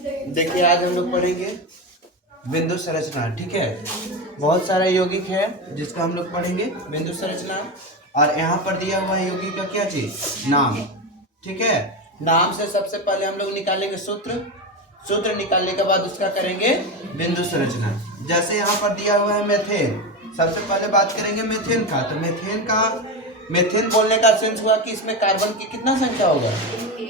देखिए आज हम लोग पढ़ेंगे बिंदु संरचना। ठीक है, बहुत सारा यौगिक है जिसका हम लोग पढ़ेंगे बिंदु संरचना। और यहाँ पर दिया हुआ है यौगिक का क्या चीज, नाम। ठीक है, नाम से सबसे पहले हम लोग निकालेंगे सूत्र। सूत्र निकालने के बाद उसका करेंगे बिंदु संरचना। जैसे यहाँ पर दिया हुआ है मेथेन, सबसे पहले बात करेंगे मेथेन का। तो मेथेन बोलने का सेंस हुआ कि इसमें कार्बन की कितना संख्या होगा,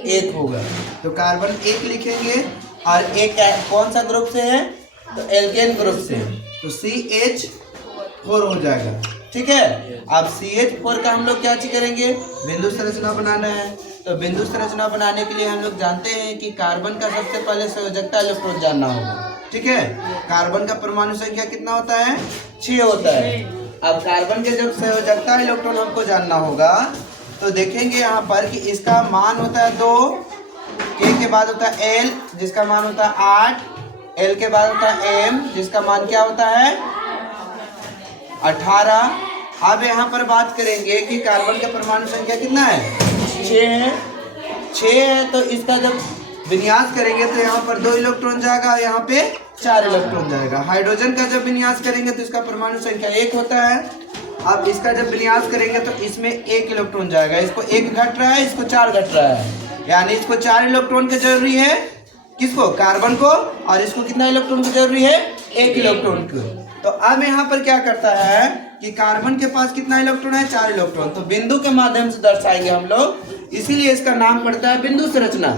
एक होगा। तो कार्बन एक लिखेंगे और एक कौन सा ग्रुप से है, तो एल्केन ग्रुप से, तो CH4 हो जाएगा। ठीक है, अब CH4 का हम लोग क्या चीज करेंगे, बिंदु संरचना बनाना है। तो बिंदु संरचना बनाने के लिए हम लोग जानते हैं कि कार्बन का सबसे पहले संयोजकता इलेक्ट्रॉन जानना होगा। ठीक है, कार्बन का परमाणु संख्या कितना होता है, 6 होता है। अब कार्बन के जब संयोजकता इलेक्ट्रॉन हमको जानना होगा तो देखेंगे यहाँ पर कि इसका मान होता है 2, K के बाद होता है L जिसका मान होता है 8, L के बाद होता है M जिसका मान क्या होता है 18। अब यहाँ पर बात करेंगे कि कार्बन का परमाणु संख्या कितना है, 6 है। तो इसका जब विन्यास करेंगे तो यहाँ पर 2 इलेक्ट्रॉन जाएगा, यहाँ पे 4 इलेक्ट्रॉन जाएगा। हाइड्रोजन का जब विन्यास करेंगे तो इसका परमाणु संख्या 1 होता है। अब इसका जब विन्यास करेंगे तो इसमें 1 इलेक्ट्रॉन जाएगा, इसको 1 घट रहा है, इसको 4 घट रहा है, यानी इसको 4 इलेक्ट्रॉन की जरूरी है, किसको, कार्बन को। और इसको कितना इलेक्ट्रॉन की जरूरी है, 1 इलेक्ट्रॉन को। तो अब यहाँ पर क्या करता है कि कार्बन के पास कितना इलेक्ट्रॉन है, 4 इलेक्ट्रॉन। तो बिंदु के माध्यम से दर्शाएंगे हम लोग, इसीलिए इसका नाम पड़ता है बिंदु संरचना।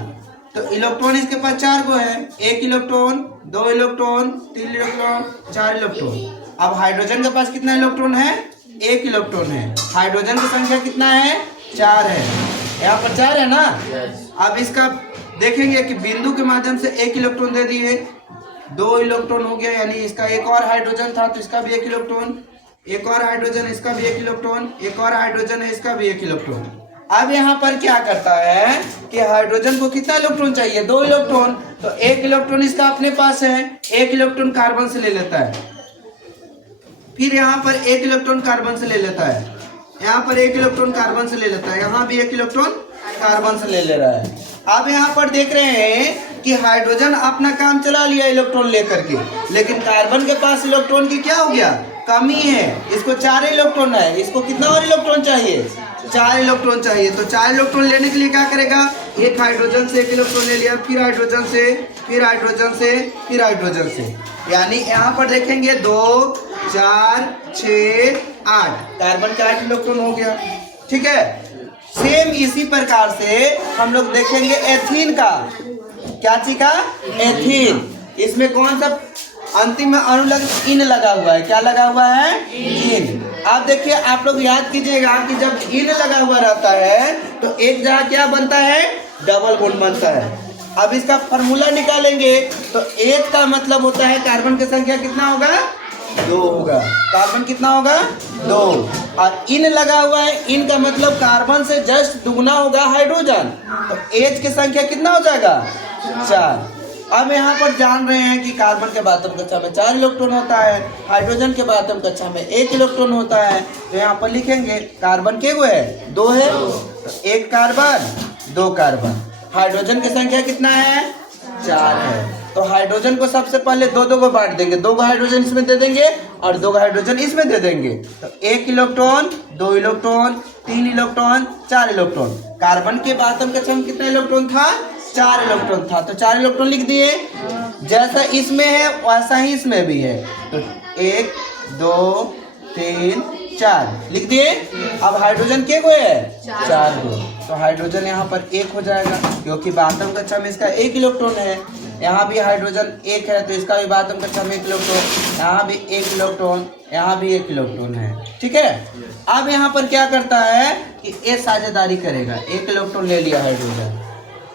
तो इलेक्ट्रॉन इसके पास 4 गो है, 1 इलेक्ट्रॉन, 2 इलेक्ट्रॉन, 3 इलेक्ट्रॉन, 4 इलेक्ट्रॉन। अब हाइड्रोजन के पास कितना इलेक्ट्रॉन है, 1 इलेक्ट्रॉन है। हाइड्रोजन की संख्या कितना है, 4 है, यहाँ पर 4 है ना। अब इसका देखेंगे कि बिंदु के माध्यम से 1 इलेक्ट्रॉन दे दिए, 2 इलेक्ट्रॉन हो गया, यानी इसका एक और हाइड्रोजन था तो इसका भी 1 इलेक्ट्रॉन, एक और हाइड्रोजन, इसका भी 1 इलेक्ट्रॉन, एक और हाइड्रोजन है, इसका भी 1 इलेक्ट्रॉन। अब यहाँ पर क्या करता है कि हाइड्रोजन को कितना इलेक्ट्रॉन चाहिए, 2 इलेक्ट्रॉन। तो 1 इलेक्ट्रॉन इसका अपने पास है, 1 इलेक्ट्रॉन कार्बन से ले लेता है, फिर यहाँ पर 1 इलेक्ट्रॉन कार्बन से ले लेता है, यहाँ पर 1 इलेक्ट्रॉन कार्बन से ले लेता है, यहाँ भी 1 इलेक्ट्रॉन कार्बन से ले ले रहा है। अब यहाँ पर देख रहे हैं कि हाइड्रोजन अपना काम चला लिया इलेक्ट्रॉन लेकर के, लेकिन कार्बन के पास इलेक्ट्रॉन की क्या हो गया, कमी है। इसको 4 इलेक्ट्रॉन है, इसको कितना और इलेक्ट्रॉन चाहिए, 4 इलेक्ट्रॉन चाहिए। तो 4 इलेक्ट्रॉन लेने के लिए क्या करेगा, एक हाइड्रोजन से 1 इलेक्ट्रॉन ले लिया, फिर हाइड्रोजन से, फिर हाइड्रोजन से, फिर हाइड्रोजन से, यानी यहाँ पर देखेंगे 2, 4, 6, 8, कार्बन का 8 इलेक्ट्रॉन हो गया। ठीक है, सेम इसी प्रकार से हम लोग देखेंगे एथीन का, क्या चीज का, एथीन। इसमें कौन सा अंतिम अणु इन लगा हुआ है, क्या लगा हुआ है, इन। आप देखिए, आप लोग याद कीजिएगा कि जब इन लगा हुआ रहता है तो एक जगह क्या बनता है, डबल बॉन्ड बनता है। अब इसका फॉर्मूला निकालेंगे तो 1 का मतलब होता है कार्बन की संख्या कितना होगा, 2 होगा, कार्बन कितना होगा, 2। और इन लगा हुआ है, इन का मतलब कार्बन से जस्ट दुगना होगा हाइड्रोजन, तो H की संख्या कितना हो जाएगा, 4। अब यहाँ पर जान रहे हैं कि कार्बन के आत्म कक्षा में 4 इलेक्ट्रॉन होता है, हाइड्रोजन के आत्म कक्षा में 1 इलेक्ट्रॉन होता है। तो यहाँ पर लिखेंगे कार्बन के गो है, 2 है, तो 1 कार्बन 2 कार्बन। हाइड्रोजन की संख्या कितना है, 4 है। तो हाइड्रोजन को सबसे पहले 2 को बांट देंगे, 2 हाइड्रोजन इसमें दे देंगे और 2 हाइड्रोजन इसमें दे देंगे। तो 1 electron, 2 electron, 3 electron, 4 electron. Carbon के आत्म कक्षा में कितना इलेक्ट्रॉन था, 4 इलेक्ट्रॉन था, तो 4 इलेक्ट्रॉन लिख दिए। जैसा इसमें है वैसा ही इसमें भी है, तो 1, 2, 3, 4 लिख दिए। अब हाइड्रोजन के गो है, 4 गो, तो हाइड्रोजन यहाँ पर 1 हो जाएगा, क्योंकि आत्म कक्षा में इसका 1 इलेक्ट्रॉन है। यहाँ भी हाइड्रोजन 1 है तो इसका भी आत्म कक्षा में 1 इलेक्ट्रॉन, यहाँ भी 1 इलेक्ट्रॉन, यहाँ भी 1 इलेक्ट्रॉन है। ठीक है, अब यहाँ पर क्या करता है कि ये साझेदारी करेगा, 1 इलेक्ट्रॉन ले लिया हाइड्रोजन,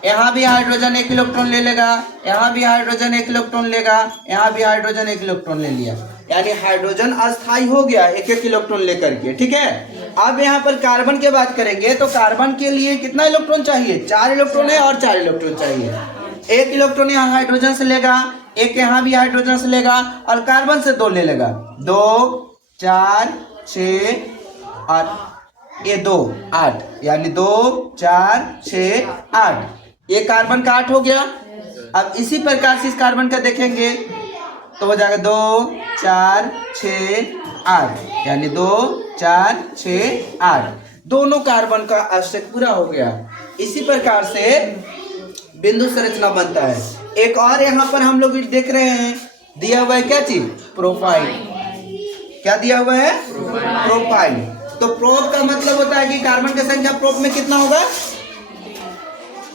यहाँ भी हाइड्रोजन 1 इलेक्ट्रॉन ले लेगा, यहाँ भी हाइड्रोजन 1 इलेक्ट्रॉन लेगा, यहाँ भी हाइड्रोजन 1 इलेक्ट्रॉन ले लिया, यानी हाइड्रोजन अस्थायी हो गया 1-1 इलेक्ट्रॉन लेकर के। ठीक है, अब यहाँ पर कार्बन की बात करेंगे तो कार्बन के लिए कितना इलेक्ट्रॉन चाहिए, 4 इलेक्ट्रॉन है और 4 इलेक्ट्रॉन चाहिए। 1 इलेक्ट्रॉन यहाँ हाइड्रोजन से लेगा, 1 यहाँ भी हाइड्रोजन से लेगा और कार्बन से 2 ले लेगा, 2, 4, 6 और ये 2, 8, यानी 2, 4, 6, 8, ये कार्बन का 8 हो गया। अब इसी प्रकार से इस कार्बन का देखेंगे तो हो जाएगा 2 4 6 8, यानी 2 4 6 8, दोनों कार्बन का अष्टक पूरा हो गया। इसी प्रकार से बिंदु संरचना बनता है। एक और यहाँ पर हम लोग देख रहे हैं, दिया हुआ है क्या चीज, प्रोफाइल। क्या दिया हुआ है, प्रोफाइल। तो प्रोप का मतलब होता है कि कार्बन की संख्या प्रोप में कितना होगा,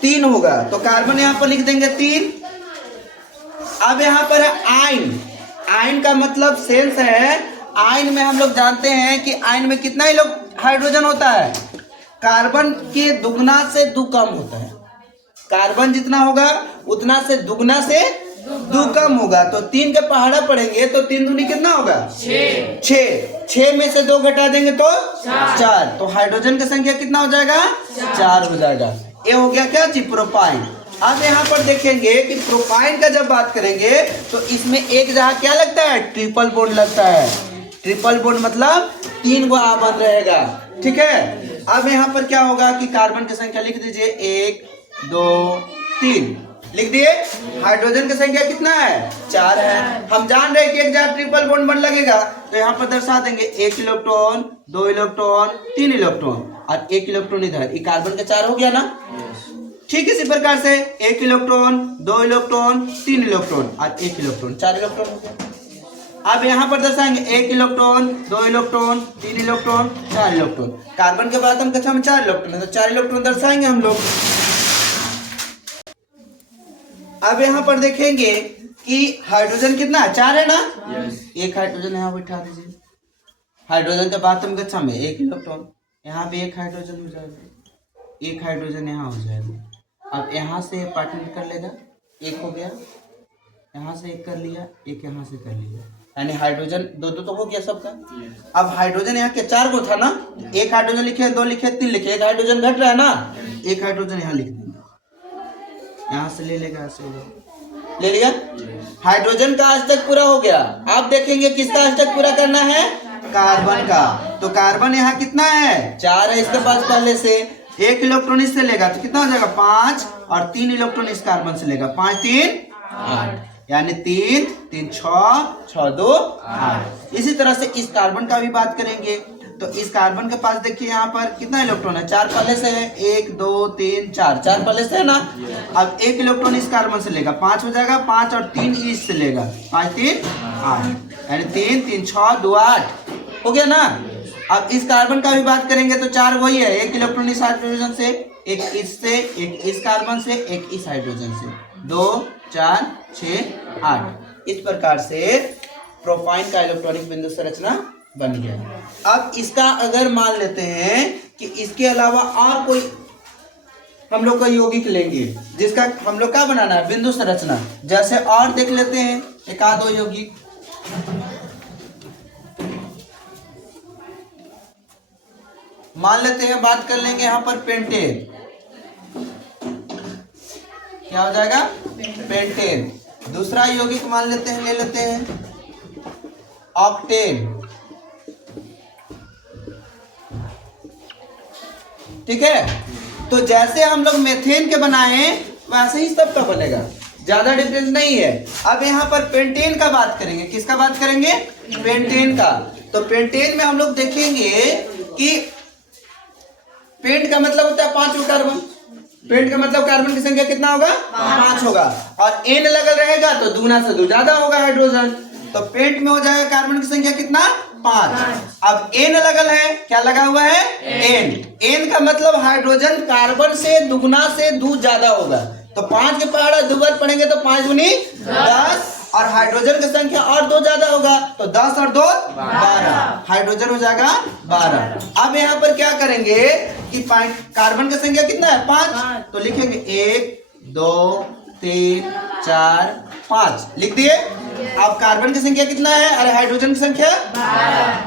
3 होगा। तो कार्बन यहाँ पर लिख देंगे 3। अब यहाँ पर है आयन। आयन का मतलब सेंस है, आयन में हम लोग जानते हैं कि आयन में कितना ही लोग हाइड्रोजन होता है, कार्बन के दुगना से दो कम होता है। कार्बन जितना होगा उतना से दुगना से दो कम होगा। तो 3 के पहाड़ा पड़ेंगे तो 3 दूनी कितना होगा, 6 में से 2 घटा देंगे तो 4। तो हाइड्रोजन की संख्या कितना हो जाएगा, 4 हो जाएगा। ये हो गया क्या चीज, प्रोपाइन। अब यहाँ पर देखेंगे कि प्रोपाइन का जब बात करेंगे तो इसमें एक जगह क्या लगता है, ट्रिपल बॉन्ड लगता है। ट्रिपल बॉन्ड मतलब 3 गो आबंध रहेगा, ठीक है। अब यहाँ पर क्या होगा कि कार्बन की संख्या लिख दीजिए 1 2 3, लिख दिए। हाइड्रोजन की संख्या कितना है, 4 है। हम जान रहे हैं कि एक जगह ट्रिपल बॉन्ड बन लगेगा तो यहाँ पर दर्शा देंगे 1 इलेक्ट्रॉन 2 इलेक्ट्रॉन 3 इलेक्ट्रॉन और 1 इलेक्ट्रॉन इधर। ये कार्बन के 4 हो गया ना, ठीक। इसी प्रकार से 1 इलेक्ट्रॉन 2 इलेक्ट्रॉन 3 इलेक्ट्रॉन और 1 इलेक्ट्रॉन 4 इलेक्ट्रॉन हो गया। अब यहाँ पर दर्शाएंगे 1 electron 2 electron 3 electron 4 electron. Carbon के बाद हम कक्षा में 4 इलेक्ट्रॉन है तो 4 इलेक्ट्रॉन दर्शाएंगे हम लोग। अब यहाँ पर देखेंगे कि हाइड्रोजन कितना है, 4 है ना, एक हाइड्रोजन यहाँ बैठा दीजिए। हाइड्रोजन के बाद हम कक्षा में 1 इलेक्ट्रॉन, यहाँ पे 1 हाइड्रोजन हो जाएगा, 1 हाइड्रोजन यहाँ हो जाएगा। अब यहाँ से पार्टनर कर लेगा, 1 हो गया, यहाँ से 1 कर लिया, 1 यहाँ से कर लिया, यानी हाइड्रोजन 2 तो हो गया सबका। अब हाइड्रोजन यहाँ के 4 को था ना, 1 हाइड्रोजन लिखे 2 लिखे 3 लिखे, 1 हाइड्रोजन घट रहा है ना, 1 हाइड्रोजन यहाँ लिख देंगे, यहाँ से ले लेगा, से ले लिया। हाइड्रोजन का अष्टक पूरा हो गया। आप देखेंगे किसका अष्टक पूरा करना है, कार्बन का। तो कार्बन यहाँ कितना है, 4 है इसके पास पहले से, 1 इलेक्ट्रॉन इससे लेगा तो कितना हो जाएगा 5 और 3 इलेक्ट्रॉन इस कार्बन से लेगा, 5 3 8, यानी 3 3 6 6 2 8। इसी तरह से इस कार्बन का भी बात करेंगे तो इस कार्बन के पास देखिए यहाँ पर कितना इलेक्ट्रॉन है, 4 पहले से है, 1 2 3 4 4 पहले से है ना। अब 1 इलेक्ट्रॉन इस कार्बन से लेगा, 5 हो जाएगा, 5 और 3 इस से लेगा, 5 3 8, यानी 3 3 6 2 8 हो गया ना। अब इस कार्बन का भी बात करेंगे तो 4 वही है, 1 इलेक्ट्रॉन इस हाइड्रोजन से, 1 इससे, 1 इस कार्बन से, 1 इस हाइड्रोजन से, 2 4 6 8। इस प्रकार से प्रोपाइन का इलेक्ट्रॉनिक बिंदु संरचना बन गया। अब इसका अगर मान लेते हैं कि इसके अलावा और कोई हम लोग का यौगिक लेंगे जिसका हम लोग क्या बनाना है, बिंदु संरचना, जैसे और देख लेते हैं एक आध 2 यौगिक। मान लेते हैं, बात कर लेंगे यहाँ पर पेंटेन, क्या हो जाएगा, पेंटेन। दूसरा यौगिक मान लेते हैं, ले लेते हैं ऑक्टेन, ठीक है। तो जैसे हम लोग मेथेन के बनाए वैसे ही सबका बनेगा, ज्यादा डिफरेंस नहीं है। अब यहाँ पर पेंटेन का बात करेंगे, किसका बात करेंगे, पेंटेन का। तो पेंटेन में हम लोग देखेंगे कि पेंट का मतलब होता है 5 कार्बन, पेंट का मतलब कार्बन की संख्या कितना होगा, 5 होगा, और एन लगल रहेगा तो दूना से दो ज्यादा होगा हाइड्रोजन। तो पेंट में हो जाएगा कार्बन की संख्या कितना, 5। अब एन लगल है, क्या लगा हुआ है, एन। एन का मतलब हाइड्रोजन कार्बन से दुगना से दो ज्यादा होगा। तो 5 के पहाड़ा 2 बार पढ़ेंगे तो 5 दूनी 10, और हाइड्रोजन की संख्या और 2 ज्यादा होगा तो 10 और 2 12, हाइड्रोजन हो जाएगा 12। अब यहाँ पर क्या करेंगे कि कार्बन की संख्या कितना है, 5, तो लिखेंगे 1 2 3 4 5, लिख दिए। अब कार्बन की संख्या कितना है, अरे हाइड्रोजन की संख्या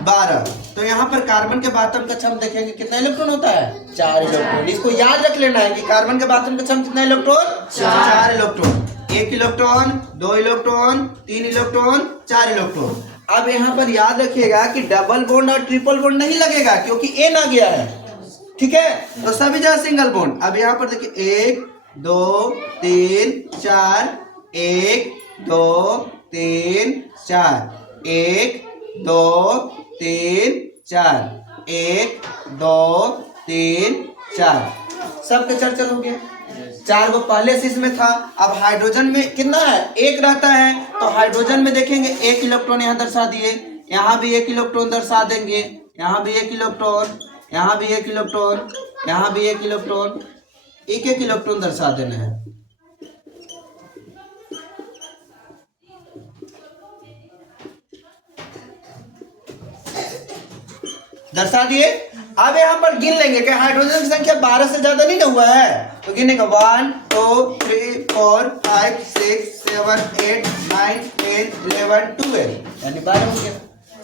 12। तो यहाँ पर कार्बन के बातम कक्षम हम देखेंगे कितना इलेक्ट्रॉन होता है, 4 इलेक्ट्रॉन। इसको याद रख लेना है कि कार्बन के बातम कक्षम कितना electron, 4 electron. 1 electron 2 electron 3 electron 4 electron. अब यहाँ पर याद रखिएगा कि डबल बॉन्ड और ट्रिपल बॉन्ड नहीं लगेगा क्योंकि एन आ गया है, ठीक है। तो सभी जगह सिंगल बॉन्ड। अब यहाँ पर देखिए 1 2 3 4 1 2 3 4 1 2 3 4 1 2 3 4 सबके चर्चा हो गया। 4 को पहले से इसमें था। अब हाइड्रोजन में कितना है? 1 रहता है। तो हाइड्रोजन में देखेंगे 1 इलेक्ट्रॉन यहाँ दर्शा दिए, यहाँ भी 1 इलेक्ट्रॉन दर्शा देंगे, यहाँ भी 1 इलेक्ट्रॉन, यहाँ भी 1 इलेक्ट्रॉन, यहाँ भी 1 इलेक्ट्रॉन, एक एक इलेक्ट्रॉन दर्शा देना है। दर्शा दिए। अब यहाँ पर गिन लेंगे कि हाइड्रोजन की संख्या 12 से ज्यादा नहीं ना हुआ है, तो गिनेगा 1 2 3 4 5 6 7 8 9 10 11 12 यानी 12 हो गया।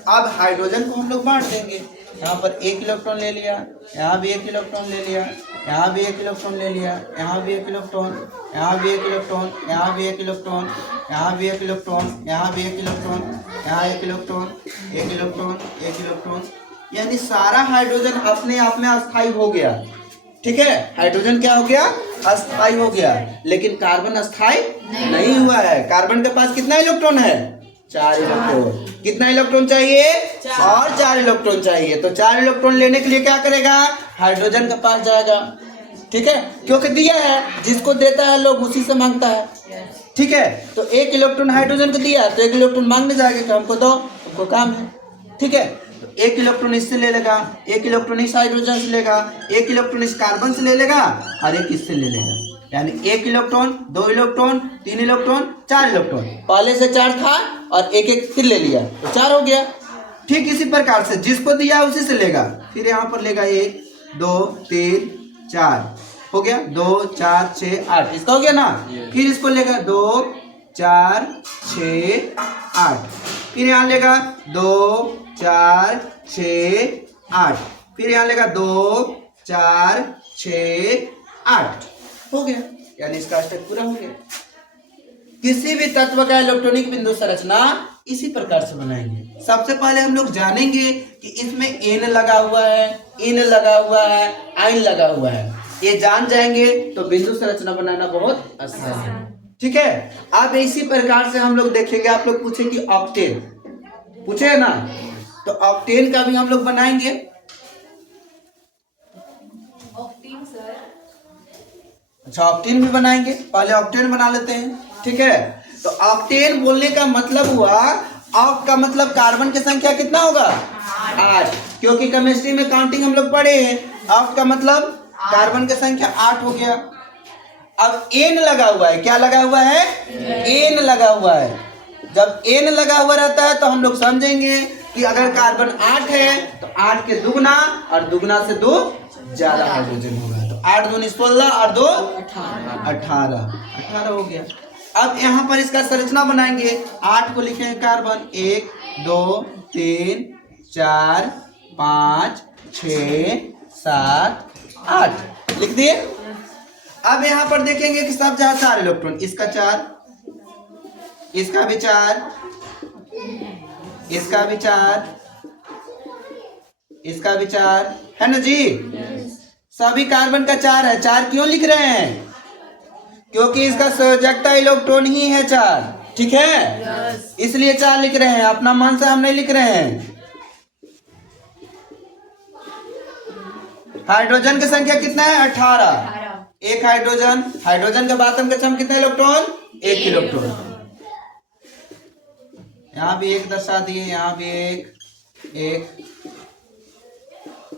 अब हाइड्रोजन को हम लोग बांट देंगे। यहाँ पर 1 इलेक्ट्रॉन ले लिया, यहाँ भी 1 इलेक्ट्रॉन ले लिया, यहाँ भी 1 इलेक्ट्रॉन ले लिया, यहाँ भी 1 इलेक्ट्रॉन, यहाँ भी 1 इलेक्ट्रॉन, यहाँ भी 1 इलेक्ट्रॉन, यहाँ भी 1 इलेक्ट्रॉन, यहाँ भी 1 इलेक्ट्रॉन, यहाँ 1 इलेक्ट्रॉन, 1 इलेक्ट्रॉन, 1 इलेक्ट्रॉन, यानी सारा हाइड्रोजन अपने आप में अस्थायी हो गया। ठीक है, हाइड्रोजन क्या हो गया? अस्थायी हो गया। लेकिन कार्बन अस्थायी नहीं हुआ है। कार्बन के पास कितना इलेक्ट्रॉन है? 4 इलेक्ट्रॉन। कितना इलेक्ट्रॉन चाहिए? और 4 इलेक्ट्रॉन चाहिए। तो 4 इलेक्ट्रॉन लेने के लिए क्या करेगा? हाइड्रोजन के पास जाएगा। ठीक है, क्योंकि दिया है, जिसको देता है लोग उसी से मांगता है। ठीक है, तो 1 इलेक्ट्रॉन हाइड्रोजन को दिया तो 1 इलेक्ट्रॉन मांगने जाएगा कि हमको दो, हमको काम है। ठीक है, 1 इलेक्ट्रॉन इससे ले लेगा, 1 इलेक्ट्रॉन इस हाइड्रोजन से लेगा, 1 इलेक्ट्रॉन इस कार्बन से ले लेगा और 1 इससे ले लेगा। यानी 1 इलेक्ट्रॉन, 2 इलेक्ट्रॉन, 3 इलेक्ट्रॉन, 4 इलेक्ट्रॉन। पहले से 4 था और 1 फिर ले लिया तो 4 हो गया। ठीक इसी प्रकार से जिसको दिया उसी से लेगा। फिर यहाँ पर लेगा 1 2 3 4 हो गया, 2 4 6 8 इसका हो गया ना। फिर इसको लेगा 2 4 6 8, फिर यहाँ लेगा 2 4 6 8, फिर यहाँ लेगा 2 4 6 8 हो गया। यानी इसका स्टेप पूरा हो गया। किसी भी तत्व का इलेक्ट्रॉनिक बिंदु संरचना इसी प्रकार से बनाएंगे। सबसे पहले हम लोग जानेंगे कि इसमें N लगा हुआ है, इन लगा हुआ है, आइन लगा हुआ है। ये जान जाएंगे तो बिंदु संरचना बनाना बहुत आसान है। ठीक है, अब इसी प्रकार से हम लोग देखेंगे। आप लोग पूछेंगे ऑक्टेन, पूछे ना, तो ऑक्टेन का भी हम लोग बनाएंगे। अच्छा, ऑक्टेन भी बनाएंगे। पहले ऑक्टेन बना लेते हैं। ठीक है, तो ऑक्टेन बोलने का मतलब हुआ, ऑक्ट का मतलब कार्बन की संख्या कितना होगा? 8, क्योंकि केमिस्ट्री में काउंटिंग हम लोग पढ़े हैं। ऑक्ट का मतलब कार्बन की संख्या 8 हो गया। अब एन लगा हुआ है, क्या लगा हुआ है? एन लगा हुआ है। जब एन लगा हुआ रहता है तो हम लोग समझेंगे कि अगर कार्बन 8 है तो 8 के दुगना और दुगना से 2 ज्यादा हाइड्रोजन होगा। तो 8 दूनी 16 और 2 18 हो गया। अब यहाँ पर इसका संरचना बनाएंगे। 8 को लिखेंगे कार्बन 1 2 3 4 5 6 7 8 लिख दिए। अब यहाँ पर देखेंगे कि सब जहाँ 4 इलेक्ट्रॉन, इसका 4, इसका भी 4, इसका भी 4, इसका भी 4 है ना जी। सभी कार्बन का 4 है। 4 क्यों लिख रहे हैं? क्योंकि इसका संयोजकता इलेक्ट्रॉन ही है 4। ठीक है, इसलिए 4 लिख रहे हैं, अपना मन से हम नहीं लिख रहे हैं। हाइड्रोजन की संख्या कितना है? 18। एक हाइड्रोजन, हाइड्रोजन के बाद हम कहते हैं कितना इलेक्ट्रॉन? 1 इलेक्ट्रॉन। यहाँ भी 1 दर्शा दिए, यहाँ भी 1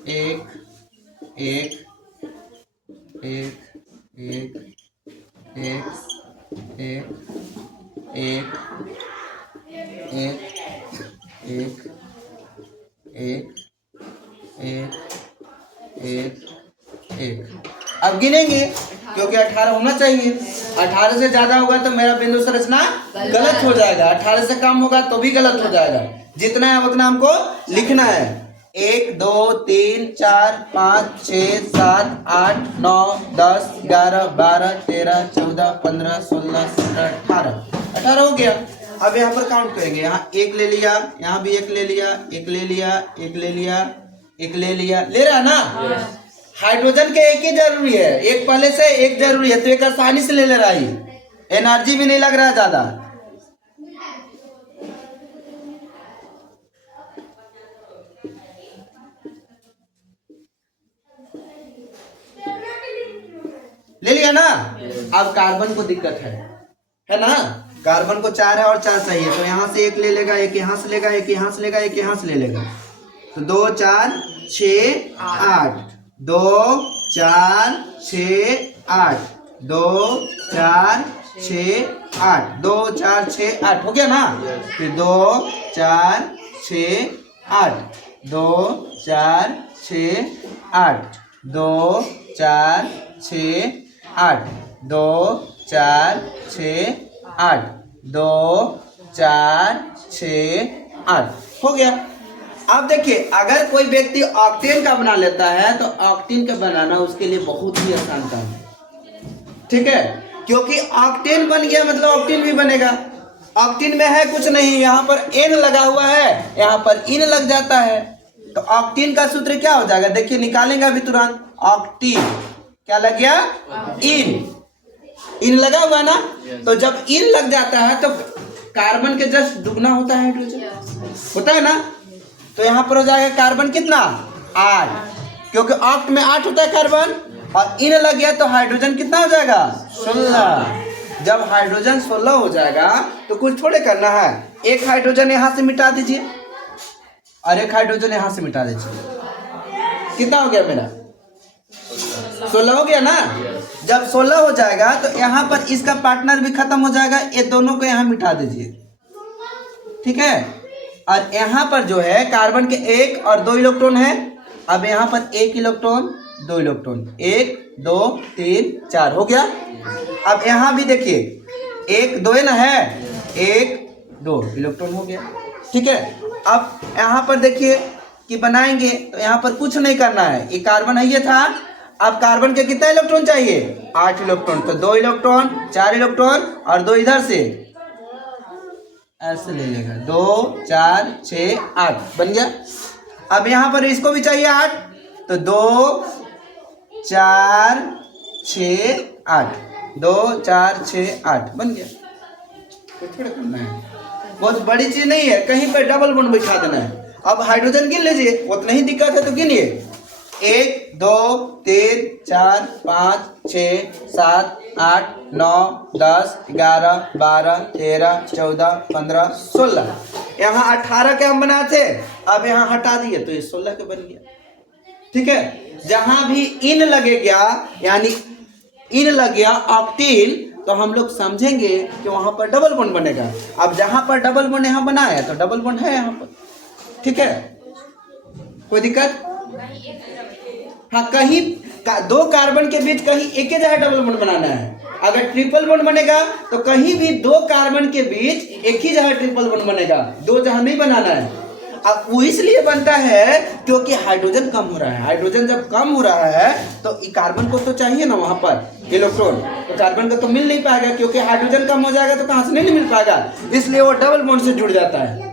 1 1 1 1 1 1 1 1 1 1 1 1 1। अब गिनेंगे क्योंकि 18 होना चाहिए। 18 से ज्यादा होगा तो मेरा बिंदु संरचना गलत हो जाएगा, 18 से कम होगा तो भी गलत हो जाएगा। जितना है उतना हमको लिखना है। 1 2 3 4 5 6 7 8 9 10 11 12 13 14 15 16 17 18 हो गया। अब यहाँ पर काउंट करेंगे। यहाँ 1 ले लिया, यहाँ भी 1 ले लिया, 1 ले लिया, 1 ले लिया, 1 ले लिया, ले रहा ना। हाइड्रोजन के एक ही जरूरी है, एक पहले से एक जरूरी है तो एक आसानी से ले रहा है। एनर्जी भी नहीं लग रहा है ज्यादा। ले लिया ना। अब कार्बन को दिक्कत है ना। कार्बन को 4 है और 4 चाहिए, तो यहाँ से एक ले लेगा, एक यहाँ से लेगा, एक यहाँ से लेगा, एक यहाँ से ले लेगा। तो 2 4 6 8, 2 4 6 8, 2 4 6 8, 2 4 6 8 हो गया ना। फिर 2 4 6 8, 2 4 6 8, 2 4 6 8, 2 4 6 8, 2 4 6 8 हो गया। अब देखिए, अगर कोई व्यक्ति ऑक्टेन का बना लेता है तो ऑक्टेन का बनाना उसके लिए बहुत ही आसान काम है, ठीक है। क्योंकि ऑक्टेन बन गया मतलब ऑक्टेन भी बनेगा। ऑक्टेन में है कुछ नहीं, यहाँ पर एन लगा हुआ है, यहाँ पर इन लग जाता है, तो ऑक्टेन का सूत्र क्या हो जाएगा, देखिए निकालेंगे अभी तुरंत। ऑक्टेन क्या लग गया, इन लगा हुआ ना। तो जब इन लग जाता है तो कार्बन के जस्ट दुगना होता है हाइड्रोजन, होता है ना। तो यहाँ पर हो जाएगा कार्बन कितना 8, क्योंकि ऑक्ट में 8 होता है कार्बन, और इन लग गया तो हाइड्रोजन कितना हो जाएगा 16। जब हाइड्रोजन 16 हो जाएगा तो कुछ थोड़े करना है, एक हाइड्रोजन यहाँ से मिटा दीजिए और एक हाइड्रोजन यहाँ से मिटा दीजिए। कितना हो गया मेरा 16 हो गया ना। जब 16 हो जाएगा तो यहाँ पर इसका पार्टनर भी खत्म हो जाएगा, ये दोनों को यहाँ मिटा दीजिए, ठीक है। और यहाँ पर जो है कार्बन के 1 और 2 इलेक्ट्रॉन है। अब यहाँ पर 1 इलेक्ट्रॉन 2 इलेक्ट्रॉन, 1 2 3 4 हो गया। अब यहाँ भी देखिए 1 2 ना है, 1 2 इलेक्ट्रॉन हो गया, ठीक है। अब यहाँ पर देखिए कि बनाएंगे तो यहाँ पर कुछ नहीं करना है, ये कार्बन है ये था। अब कार्बन के कितना इलेक्ट्रॉन चाहिए 8 इलेक्ट्रॉन, तो 2 इलेक्ट्रॉन 4 इलेक्ट्रॉन और 2 इधर से ऐसे ले लेगा, 2 4 6 8 बन गया। अब यहाँ पर इसको भी चाहिए 8, तो 2 4 6 8, 2 4 6 8 बन गया। थोड़ा करना है, बहुत बड़ी चीज नहीं है, कहीं पर डबल बॉन्ड बैठा देना है। अब हाइड्रोजन गिन लीजिए, उतना ही दिक्कत है तो गिनिए, 1 2 3 4 5 6 7 8 9 10 11 12 13 14 15 16। यहाँ 18 के हम बनाए थे, अब यहाँ हटा दिए तो ये 16 के बन गया, ठीक है। जहां भी इन लगेगा यानी इन लग गया ऑक्टेन, तो हम लोग समझेंगे कि वहां पर डबल बॉन्ड बनेगा। अब जहां पर डबल बॉन्ड यहाँ बना है तो डबल बॉन्ड है यहाँ पर, ठीक है, कोई दिक्कत। हाँ, कहीं 2 कार्बन के बीच कहीं एक ही जगह डबल बॉन्ड बनाना है। अगर ट्रिपल बॉन्ड बनेगा तो कहीं भी 2 कार्बन के बीच एक ही जगह ट्रिपल बॉन्ड बनेगा, 2 जगह नहीं बनाना है। अब वो इसलिए बनता है क्योंकि हाइड्रोजन कम हो रहा है। हाइड्रोजन जब कम हो रहा है तो कार्बन को तो चाहिए ना वहां पर इलेक्ट्रॉन, तो कार्बन को तो मिल नहीं पाएगा, क्योंकि हाइड्रोजन कम हो जाएगा तो कहां से नहीं मिल पाएगा, इसलिए वो डबल बॉन्ड से जुड़ जाता है।